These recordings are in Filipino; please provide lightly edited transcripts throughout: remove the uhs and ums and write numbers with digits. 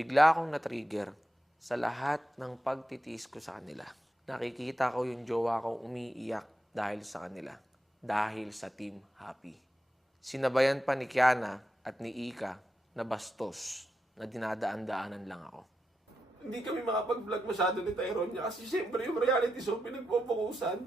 Bigla akong na-trigger sa lahat ng pagtitiis ko sa kanila. Nakikita ko yung jowa ko umiiyak dahil sa kanila. Dahil sa Team Happy. Sinabayan pa ni Kiana at ni Ika na bastos na dinadaan-daanan lang ako. Hindi kami makapag-vlog masyado ni Tyrone niya kasi siyempre yung reality show pinagpupukusan.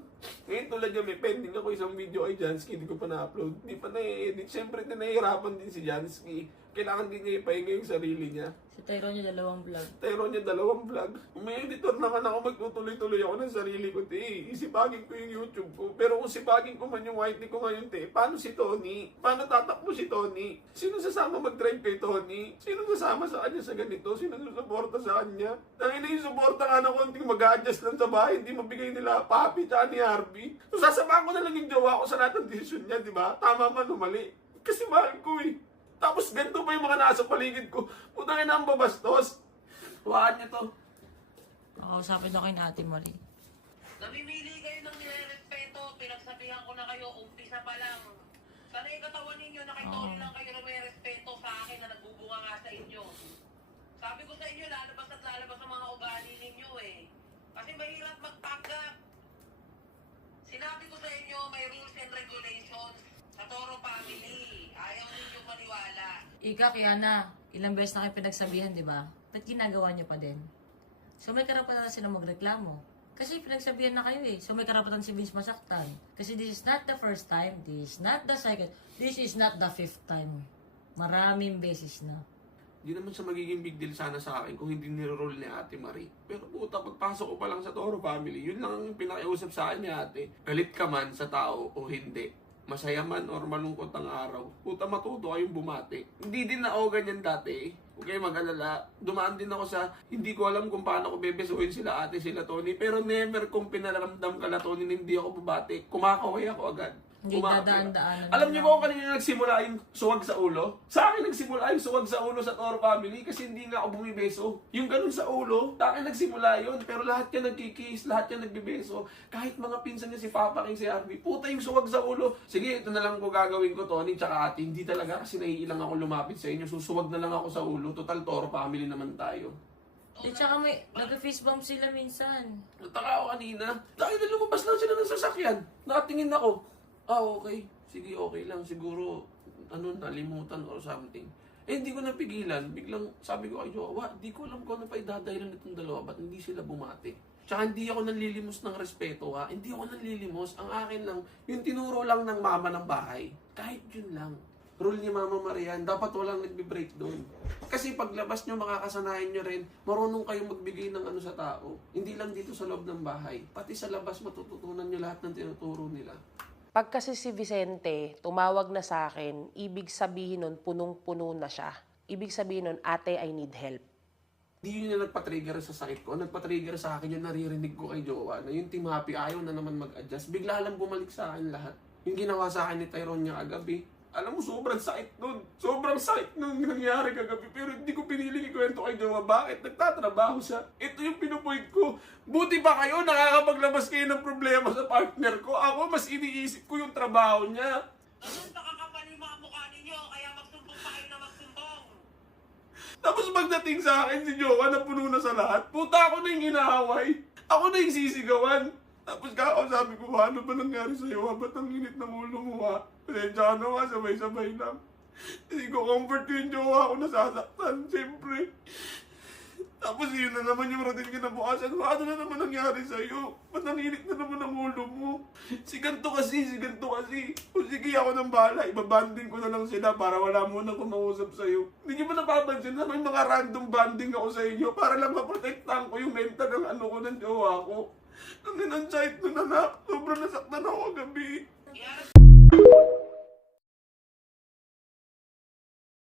Ngayon tulad niya may pending ako isang video kay Jansky, hindi ko pa na-upload. Hindi pa na-edit. Siyempre nahihirapan din si Jansky. Kailangan din niya ipahinga yung sarili niya. Si Tyrone niya 2 vlog. Tyrone niya 2 vlog. May editor naman ako, magtutuloy-tuloy ako ng sarili ko, te. Isipagin ko yung YouTube ko. Pero kung sipagin ko man yung whitey ko ngayon, te, paano si Tony? Paano tatakbo si Tony? Sino sasama mag-drive kay Tony? Sino sasama sa kanya sa ganito? Sino susuporta sa kanya? Ang yung suporta nga ng konting mag-a-adjust lang sa bahay, hindi mabigay nila Papi tsaka ni Harvey. So sasamahan ko na lang yung jowa ko sa lahat ng decision niya, di ba? Tama man o mali. Kasi mahal ko eh. Tapos ganito pa yung mga nasa paligid ko. Putangin na ang babastos. Huwaan niyo to. Nakausapin ako kay Ate Marie. Namimili kayo ng nirerespeto, pinagsabihan ko na kayo, umpisa pa lang. Sanay katawan ninyo, nakituli lang kayo na may respeto sa akin na nagbubunga nga sa inyo. Sabi ko sa inyo, lalabas at lalabas ang mga ugali ninyo eh. Kasi mahirap magpanggap. Sinabi ko sa inyo, may rules and regulations sa Toro family. Ayaw ninyo maniwala. Ika, Kiana, ilang beses na kayo pinagsabihan, di ba? Ba't ginagawa niyo pa din? So may karapatan na sila magreklamo. Kasi pinagsabihan na kayo eh. So may karapatan si Vince masaktan. Kasi this is not the first time, this is not the second, this is not the 5th time. Maraming beses na. Hindi naman siya magiging big deal sana sa akin kung hindi niro-roll ni Ate Marie. Pero puta, pagpasok ko pa lang sa Toro family, yun lang ang pinakiusap sa akin ni Ate. Galit ka man sa tao o hindi. Masaya man or malungkot ang araw. Puta, matuto kayong bumati. Hindi din na ako ganyan dati. Huwag kayong mag-alala. Dumaan din ako sa, hindi ko alam kung paano ko bebesuin sila Ate, sila Tony. Pero never kong pinaramdam kala Tony na hindi ako bumati. Kumakaway ako agad. Hindi dadaan-daanan. Alam niyo ba kung kanina nagsimula yung suwag sa ulo? Sa akin nagsimula yung suwag sa ulo sa Toro family kasi hindi nga ako bumibeso. Yung ganun sa ulo, sa akin nagsimula yun. Pero lahat yan nagkikiss, lahat yan nagbibeso. Kahit mga pinsan niya si Papa King, si Harvey, puta yung suwag sa ulo. Sige, ito na lang ko gagawin ko, Tony, tsaka Ate. Hindi talaga kasi naiilang ako lumapit sa inyo. Susuwag na lang ako sa ulo. Total Toro family naman tayo. At saka may nag-fist bump sila minsan. Nataka ako kanina. Dahil na lumabas lang sila ng sasakyan. Nakatingin ako. Okay. Sige, okay lang. Siguro, nalimutan or something. Eh, hindi ko napigilan. Biglang, sabi ko kay Jowa, di ko alam kung ano pa idadahilan itong dalawa. Ba't hindi sila bumati? Tsaka hindi ako nanlilimos ng respeto, ha? Hindi ako nanlilimos. Ang akin lang, yung tinuro lang ng mama ng bahay. Kahit yun lang. Rule ni Mama Marian, dapat walang nagbe-break doon. Kasi paglabas nyo, makakasanayan nyo rin, marunong kayong magbigay ng ano sa tao. Hindi lang dito sa loob ng bahay. Pati sa labas, matututunan nyo lahat ng tinuturo nila. Pag kasi si Vicente tumawag na sa akin, ibig sabihin nun, punong-puno na siya. Ibig sabihin nun, ate, I need help. Hindi yun yung nagpa-trigger sa sakit ko. Nagpa-trigger sa akin yung naririnig ko kay Jowa na yung Team Happy ayaw na naman mag-adjust. Bigla lang bumalik sa akin lahat. Yung ginawa sa akin ni Tyrone niya kagabi. Alam mo, sobrang sakit nun. Sobrang sakit nun nangyari kagabi. Pero hindi ko piniling ikwento kay Jowa. Bakit? Nagtatrabaho siya. Ito yung pinupoint ko. Buti pa kayo, nakakapaglabas kayo ng problema sa partner ko. Ako, mas iniisip ko yung trabaho niya. Anong nakakapal yung mga mukha ninyo, kaya magsumbong pa kayo na magsumbong. Tapos pagdating sa akin si Jowa na puno na sa lahat, puta ako na yung inaaway. Ako na yung sisigawan. Tapos sabi ko, ano ba nangyari sa'yo? Ba't ang init ng ulo mo ha? Pasensya ka na nga, sabay-sabay lang. Hindi ko comfort ko yung Jowa ko nasasaktan, siyempre. Tapos yun na naman yung routine kinabukasan. Ano na naman nangyari sa'yo? Ba't ang init na naman ang ulo mo? Si ganito kasi. O sige, ako ng bahala. Ibabanding ko na lang sila para wala mo nang kumausap sa'yo. Hindi nyo ba napapansin na may mga random banding ako sa inyo para lang maprotektahan ko yung mental ng ano ko ng Jowa ko? Ang in-anxiety nun, anak. Sobrang nasaktan